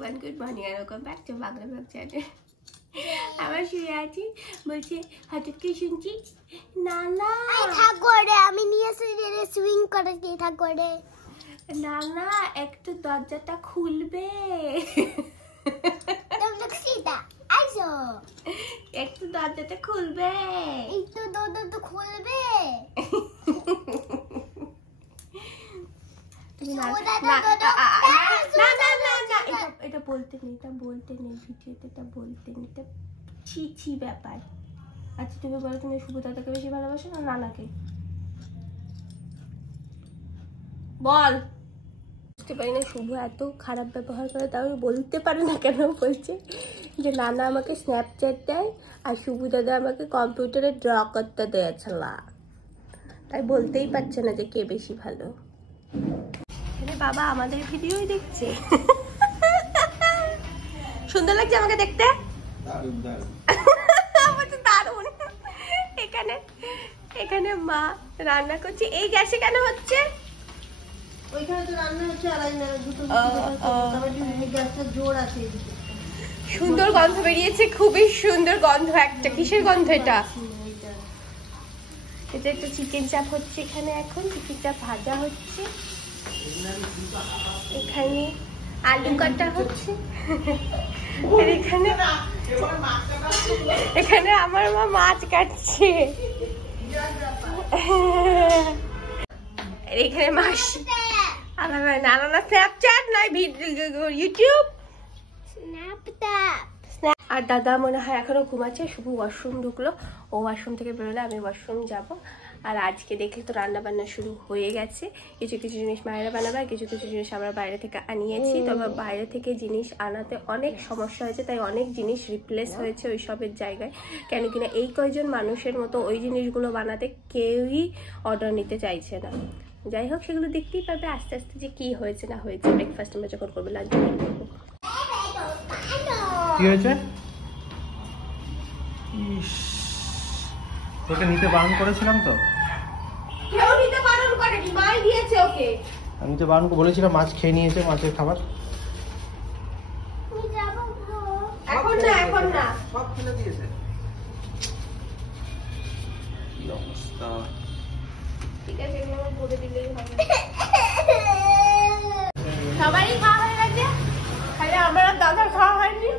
Everyone, good morning আর welcome back to Bangla blog channel. আবার শুয়ে আছি, বলছে হঠাৎ কি শুনছি না না ঠাকুরে আমি নিয়ে এসে সুইং করে কি ঠাকুরে না না একটু দরজাটা খুলবে, একটু দরজাটা খুলবে, একটু দরজাটা খুলবে। এটা বলতে নেই, এটা বলতে নেই ভিডিওতে, এটা বলতে নেই, এটা ছি ছি ব্যাপার। আচ্ছা তুমি বলো, তুমি শুভ দাদাকে বেশি ভালোবাসো না নানাকে? বল। বুঝতে পারি না শুভ এত খারাপ ব্যবহার করে, তাও বলতে পারে না কেন বলছে যে নানা আমাকে স্ন্যাপচ্যাট দেয় আর শুভ দাদা আমাকে কম্পিউটারে ড্র করতে দিয়েছিল, তাই বলতেই পারছে না যে কে বেশি ভালো। বাবা আমাদের ভিডিওই দেখছে। সুন্দর লাগছে আমাকে দেখতে, দারুণ। এখানে এখানে মা রান্না করছে। এই গ্যাসে কেন হচ্ছে? ওইখানে তো রান্না হচ্ছে আলাদা দুটো গ্যাসটা জোর আছে। সুন্দর গন্ধ বেরিয়েছে, খুবই সুন্দর গন্ধ। একটা কিসের গন্ধ এটা? এটা একটা চিকেন চাপ হচ্ছে এখানে, এখন চিকেন চাপ ভাজা হচ্ছে। এখানে আলু কাটা হচ্ছে। এখানে এখানে আমার মা মাছ কাটছে। এখানে মাসি নানা স্ন্যাপচ্যাট নয় ইউটিউব আর দাদা মনে হয় এখনো ঘুমাচ্ছে। শুভ ওয়াশরুম ঢুকলো, ও ওয়াশরুম থেকে বেরোলে আমি ওয়াশরুম যাব। আর আজকে দেখে তো রান্না বান্না শুরু হয়ে গেছে। কিছু কিছু জিনিস মায়েরা বানাবে, কিছু কিছু জিনিস আমরা বাইরে থেকে আনিয়েছি। তবে বাইরে থেকে জিনিস আনাতে অনেক সমস্যা হয়েছে, তাই অনেক জিনিস রিপ্লেস হয়েছে ওই সবের জায়গায়। কেন কিনা এই কয়জন মানুষের মতো ওই জিনিসগুলো বানাতে কেউই অর্ডার নিতে চাইছে না। যাই হোক, সেগুলো দেখতেই পারবে আস্তে আস্তে যে কি হয়েছে না হয়েছে। ব্রেকফাস্ট আমরা যখন করবো, লাঞ্চ করবো। কি হয়েছে? তোকে নিতে বারণ করেছিলাম তো। কেউ নিতে বারণ করেনি, মাই দিয়েছে ওকে। আমি তো বারণ বলেছিলাম, মাছ খেয়ে নিয়েছে, মাছের খাবার। এখন না, এখন না, সব ফেলে দিয়েছে। কি অবস্থা! ঠিক আছে, এগুলো করে দিলেই হবে। সবারই খাওয়া হয়ে গেছে, খালি আমার আর দাদার খাওয়া হয়নি।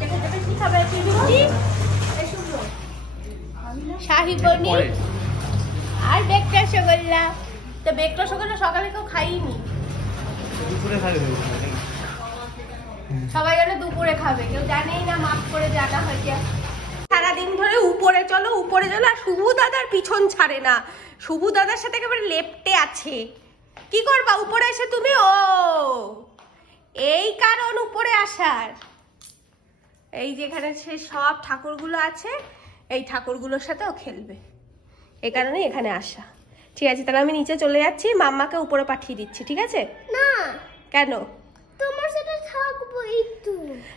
দেখে দেখে কি খাবে? রুটি, শাহি পনির আর বেক রসগোল্লা। তো বেক রসগোল্লা সকালে কেউ খাইনি, দুপুরে খাবে। সবাই জানে দুপুরে খাবে, কেউ জানেই না মাপ করে জানা হয়েছে। সারাদিন ধরে উপরে চলো উপরে চলো, আর শুভ দাদার পিছন ছাড়ে না। শুভ দাদার সাথে একেবারে লেপটে আছে। কি করবা উপরে এসে তুমি? ও এই কারণ উপরে আসার। এই যেখানে সে সব ঠাকুরগুলো আছে, এই ঠাকুরগুলোর সাথেও খেলবে, এই কারণে এখানে আসা। ঠিক আছে, তাহলে আমি নিচে চলে যাচ্ছি, মাম্মাকে উপরে পাঠিয়ে দিচ্ছি। ঠিক আছে? না কেন? তোমার সাথে থাকবো একটু।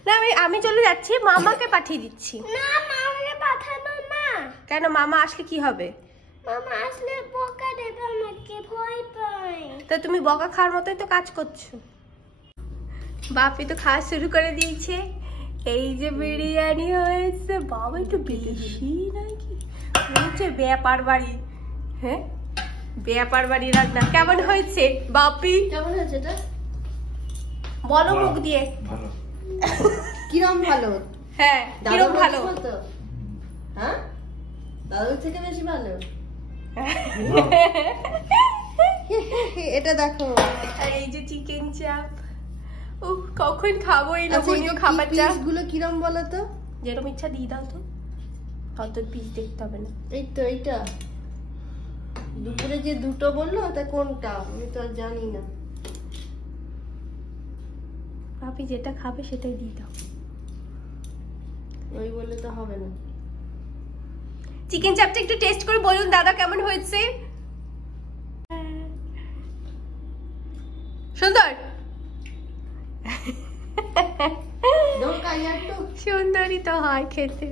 না আমি চলে যাচ্ছি, মামাকে পাঠিয়ে দিচ্ছি। না মামাকে পাঠানো না। কেন? মামা আসলে কি হবে? মামা আসলে বকা দেবে আমাকে, ভয় পাই। তা তুমি বকা খাওয়ার মতোই তো কাজ করছো। বাপি তো খাওয়া শুরু করে দিয়েছে। এই যে বিরিয়ানি হয়েছে, বাবা একটু বেশি নাকি হয়েছে। ব্যাপার বাড়ি, হ্যাঁ ব্যাপার বাড়ি রান্না কেমন হয়েছে বাপি? কেমন হয়েছে এটা বলো মুখ দিয়ে। ভালো। কিরম ভালো? হ্যাঁ কিরম ভালো? হ্যাঁ দাদুর থেকে বেশি ভালো। এটা দেখো, এই যে চিকেন চাপ। ও কখন খাবো এই লোভনীয় খাবারটা? গুলো কিরম বলো তো? যেরকম ইচ্ছা দিয়ে দাও তো, অত পিস দেখতে হবে না। এই তো এইটা দুপুরে যে দুটো বললো ওটা কোনটা আমি তো আর জানি না। আপনি যেটা খাবে সেটাই দিয়ে দাও। ওই বললে তো হবে না। চিকেন চাপটা একটু টেস্ট করে বলুন দাদা কেমন হয়েছে। সুন্দর, সুন্দরই তো হয় খেতে।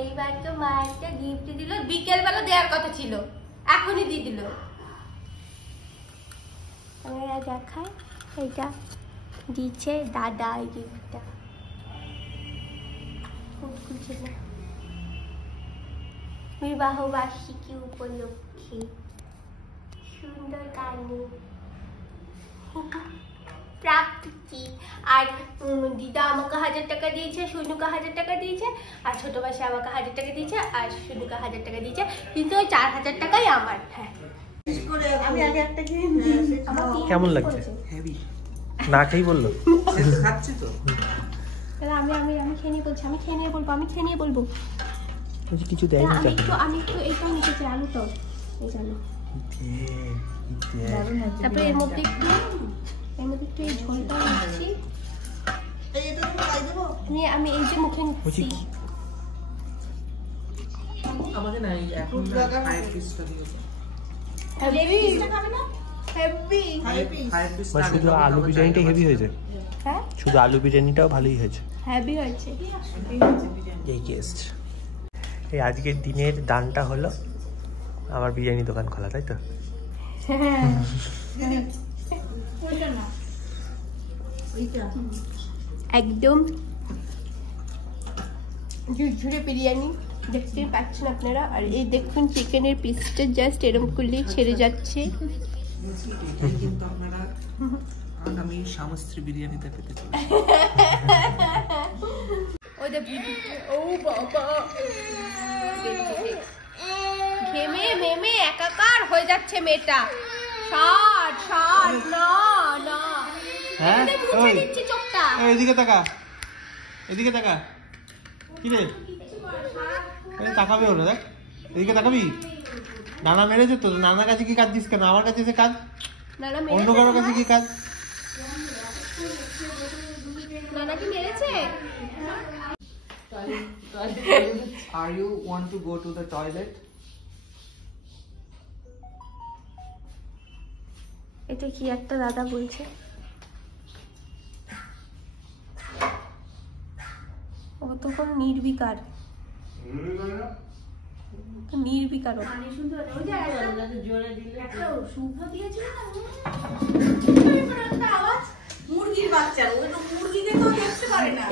এইবার তো মা একটা গিফট দিল, বিকেল বেলা দেওয়ার কথা ছিল, এখনই দিয়ে দিল। দেখায় এইটা দিচ্ছে দাদা এই গিফটটা। খুলছে না। বিবাহ বার্ষিকী উপলক্ষে সুন্দর কাহিনী প্রাপ্তি। আর দিদা আমাকে 1000 টাকা দিয়েছে, সোনুকে 1000 টাকা দিয়েছে, আর ছোট মাসে আমাকে 1000 টাকা দিয়েছে, আর সোনুকে 1000 টাকা দিয়েছে, কিন্তু ওই 4000 টাকাই আমার। হ্যাঁ আমি আগে একটা কেমন লাগছে? হেভি না খেয়েই বললো খাচ্ছি তো। আমি আমি আমি খেয়ে নিয়ে বলছি, আমি খেয়ে নিয়ে বলবো, আমি খেয়ে নিয়ে বলবো। কিছু দেয় না। আমি একটু এইটাও নিতে চাই, আলুটাও এই জানো। তারপরে এর মধ্যে একটু এই ঝোলটা নিচ্ছি। আমি এই যে মুখে নিচ্ছি। আমাকে না এখন 5 পিসটা দিও তো। শুধু আলু বিরিয়ানিটা হেভি হয়েছে। হ্যাঁ শুধু আলু বিরিয়ানিটাও ভালোই হয়েছে। হেভি হয়েছে। এই গেস্ট এই আজকের দিনের দানটা হলো আমার বিরিয়ানি দোকান খোলা, তাই তো? একদম ঝুরঝুরে বিরিয়ানি দেখতেই পাচ্ছেন আপনারা। আর এই দেখুন চিকেনের পিসটা জাস্ট এরকম করলেই ছেড়ে যাচ্ছে। কিন্তু আপনারা আগামী স্বামীস্ত্রী বিরিয়ানিতে পেতে চান। ও বাবা ঘেমে মেমে একাকার হয়ে যাচ্ছে মেয়েটা। ষাট না না। হ্যাঁ মুছে দিচ্ছি চোখটা। এদিকে তাকা, এদিকে তাকা। কি রে তাকাবে ওরা? দেখ এদিকে তাকাবি। নানা মেরেছে তো, নানার কাছে কি কাজ দিস কেন? আমার কাছে এসে কাজ, অন্য কারোর কাছে কি কাজ? নানা কি মেরেছে? Are you want to go to the toilet? এটা কি একটা দাদা বলছে। ও তখন নির্বিকার।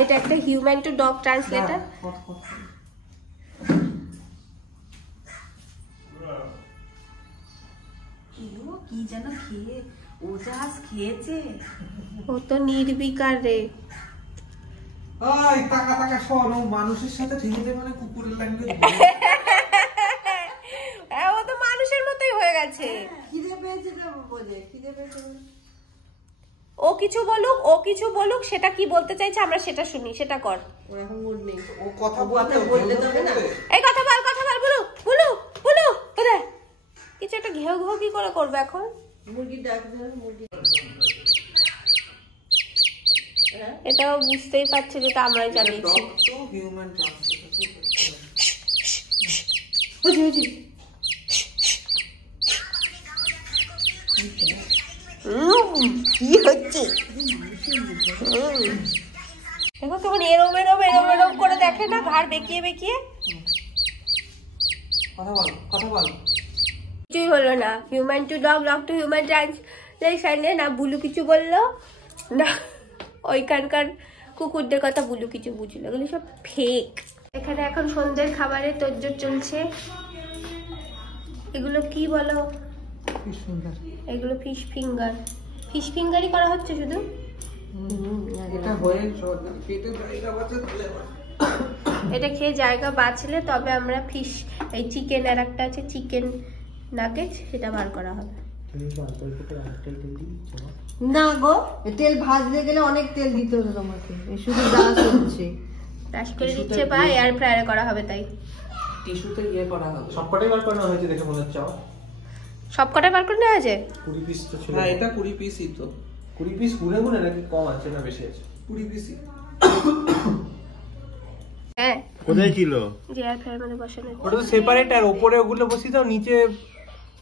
এটা একটা হিউম্যান টু ডগ ট্রান্সলেটর। কি যেন খেয়ে ও জাহাজ খেয়েছে। ও তো নির্বিকার রে। ওই টাকা টাকা শোন, ও মানুষের সাথে ঠিকই মানে কুকুরের ল্যাঙ্গুয়েজ। ও তো মানুষের মতোই হয়ে গেছে। খিদে পেয়েছে বলে, খিদে পেয়েছে। ও কিছু বলুক, সেটা কি বলতে চাইছে আমরা সেটা শুনি, সেটা কর। ও এখন মুড নেই। ও কথা বলতে তবে না। এই কথা বল বলু কোথায়? কিছু একটা ঘেউ কি করে করবে এখন? মুরগি ডাক দেন, মুরগি। এটাও বুঝতেই পারছে যেটা আমরাই জানিয়েছি। হিউম্যান কি হচ্ছে? দেখো তখন এরম করে দেখে না, ঘাড় বেঁকিয়ে। কথা বল। কিছুই হলো না। Human to dog, dog to human ট্রান্সলেশনে না বুলু কিছু বললো না, ওইখানকার কুকুরদের কথা বুলু কিছু বুঝলো। এগুলো সব ফেক। এখানে এখন সন্ধ্যের খাবারের তোড়জোড় চলছে। এগুলো কি বলো? এগুলো ফিশ ফিঙ্গারই করা হচ্ছে শুধু। এটা খেয়ে জায়গা বাঁচলে তবে আমরা ফিশ, এই চিকেন আর একটা আছে চিকেন নাগেট, সেটা বার করা হবে। না গো, তেল ভাজতে গেলে অনেক তেল দিতে হতো তোমাকে। শুধু ব্রাশ হচ্ছে, ব্রাশ করে দিচ্ছে বা এয়ার ফ্রায়ারে করা হবে। তাই টিস্যুতে করা হবে। সবকটাই বার করা হয়েছে দেখে মনে হচ্ছে। সবকটাই বার করে নেওয়া আছে। 20 পিস তো ছিল। হ্যাঁ এটা 20 পিসই তো। 20 পিস গুনে নাকি কম আছে না বেশি আছে? 20 পিসই। হ্যাঁ কোথায় ছিল? যে এয়ার ফ্রায়ার মধ্যে বসানো। ওটা তো সেপারেট, আর উপরে ওগুলো বসিয়ে দাও, নিচে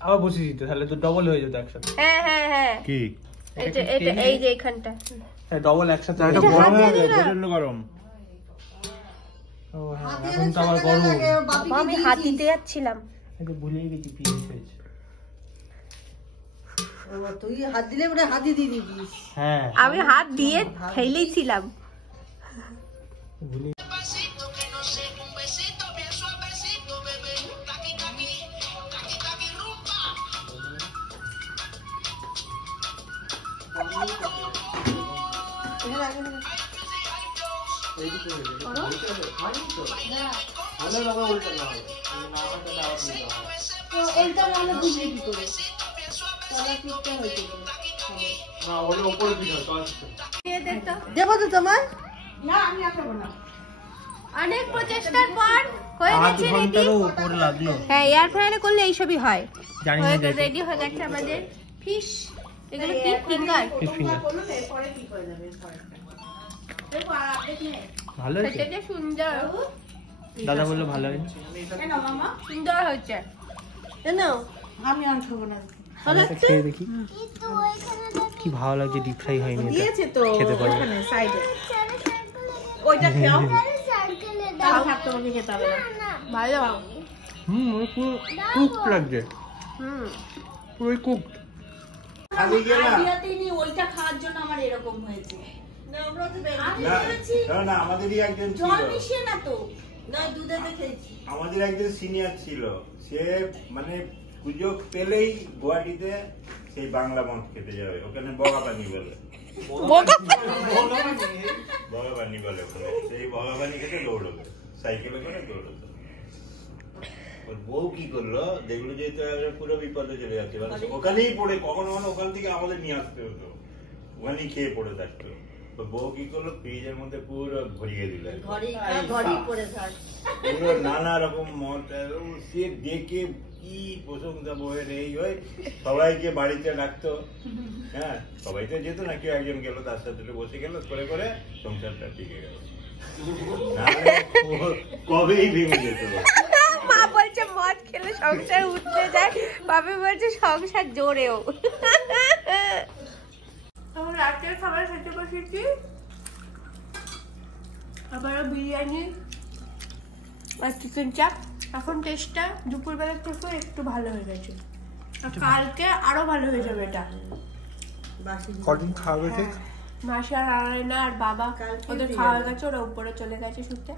আবার বসিয়ে দিতে, তাহলে তো ডবল হয়ে যেত একসাথে। হ্যাঁ কি এটা এই যে এখানটা, হ্যাঁ ডবল একসাথে। এটা গরম হয়ে গেছে, প্রচন্ড গরম। ও হ্যাঁ এখন তো আবার গরম। আমি হাত দিতে যাচ্ছিলাম, এটা ভুলেই গেছি পিস হয়েছে। তুই হাত দিলে মানে হাতই দিয়ে দিবি। হ্যাঁ আমি হাত দিয়ে খেলেই ছিলাম। ভুলে দেবো তো তোমার অনেক প্রচেষ্টার পর হয়ে গেছে রেডি। ঘন্টারও উপর লাগলো। হ্যাঁ এয়ার ফ্রায়ারে করলে এইসবই হয়। জানি না দেখো। রেডি হয়ে গেছে আমাদের ফিশ। এগুলো কি ফিঙ্গার? ফিশ ফিঙ্গার ভালো হয়েছে। সেটা যে সুন্দর, দাদা বললো ভালো হয়েছে। সুন্দর হয়েছে। আমি আর খাবো না। এটা খেয়ে দেখি কি ভালো লাগছে। ডিপ ফ্রাই হয়নি এটা, দিয়েছে তো খেতে পারবো। ওখানে সাইডে ওইটা খেও। তাহলে থাক, তোমাকে খেতে হবে না। ভালো। পুরো কুক লাগছে, পুরোই কুক। ওইটা খাওয়ার জন্য আমার এরকম হয়েছে। না আমরা তো না আমাদেরই একজন ছিল, জল মিশিয়ে না তো, না দুধেতে খেয়েছি। আমাদের একজন সিনিয়র ছিল, সে মানে সুযোগ পেলেই গুয়াহাটিতে সেই বাংলা মদ খেতে যাবে, ওখানে বগাপানি বলে, বগাপানি বলে ওখানে, সেই বগাপানি খেতে দৌড়বে, সাইকেলে করে দৌড়বে। ওর বউ কি করলো, দেখলো যেহেতু পুরো বিপদে চলে যাচ্ছে, মানে ওখানেই পড়ে, কখনো কখনো ওখান থেকে আমাদের নিয়ে আসতে হতো, ওখানেই খেয়ে পড়ে থাকতো। তো বউ কি করলো, ফ্রিজের মধ্যে পুরো ভরিয়ে দিল, ঘড়ি করে থাক। পুরো নানা রকম মদ, সে দেখে কি প্রশংসা বইয়ের এই হয়, সবাইকে বাড়িতে ডাকতো। হ্যাঁ সবাই তো যেত না, কেউ একজন গেল তার সাথে বসে গেল, করে করে সংসারটা টিকে গেল, কবেই ভেঙে যেত। মা বলছে মদ খেলে সংসার উঠতে যায়, বাবা বলছে সংসার জোরেও। আমরা রাতের খাবার খেতে বসেছি, আবারও বিরিয়ানি আর চিকেন চাপ। এখন টেস্টটা দুপুরবেলার থেকে একটু ভালো হয়ে গেছে, আর কালকে আরো ভালো হয়ে যাবে এটা। কদিন খাওয়া গেছে? মাসি আর আনাই না আর বাবা ওদের খাওয়া গেছে, ওরা উপরে চলে গেছে শুতে।